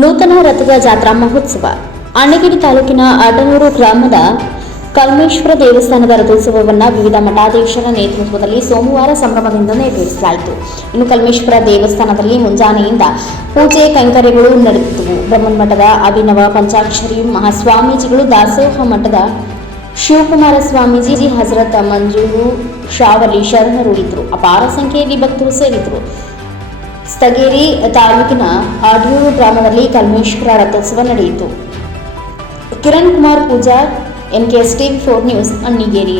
ನೂತನ ರಥದ ಜಾತ್ರಾ ಮಹೋತ್ಸವ ಅಣ್ಣಗಿರಿ ತಾಲೂಕಿನ ಅಡನೂರು ಗ್ರಾಮದ ಕಲ್ಮೇಶ್ವರ ದೇವಸ್ಥಾನದ ರಥೋತ್ಸವವನ್ನು ವಿವಿಧ ಮಠಾಧೀಶರ ನೇತೃತ್ವದಲ್ಲಿ ಸೋಮವಾರ ಸಂಭ್ರಮದಿಂದ ನೆರವೇರಿಸಲಾಯಿತು. ಇನ್ನು ಕಲ್ಮೇಶ್ವರ ದೇವಸ್ಥಾನದಲ್ಲಿ ಮುಂಜಾನೆಯಿಂದ ಪೂಜೆ ಕೈಂಕರ್ಯಗಳು ನಡೆದಿದ್ದವು. ಬ್ರಹ್ಮಮಠದ ಅಭಿನವ ಪಂಚಾಕ್ಷರಿ ಮಹಾಸ್ವಾಮೀಜಿಗಳು, ದಾಸೋಹ ಮಠದ ಶಿವಕುಮಾರ ಸ್ವಾಮೀಜಿ, ಹಜರತ್ ಮಂಜೂರು ಶಾವಲಿ ಶರಣರು ಇದ್ದರು. ಅಪಾರ ಸಂಖ್ಯೆಯಲ್ಲಿ ಭಕ್ತರು ಸೇರಿದರು. ಸ್ಥಗೇರಿ ತಾಲೂಕಿನ ಅಡನೂರು ಗ್ರಾಮದಲ್ಲಿ ಕಲ್ಮೇಶ್ವರ ರಥೋತ್ಸವ ನಡೆಯಿತು. Kiran Kumar Pujar, NKS TV4 news, Annigeri.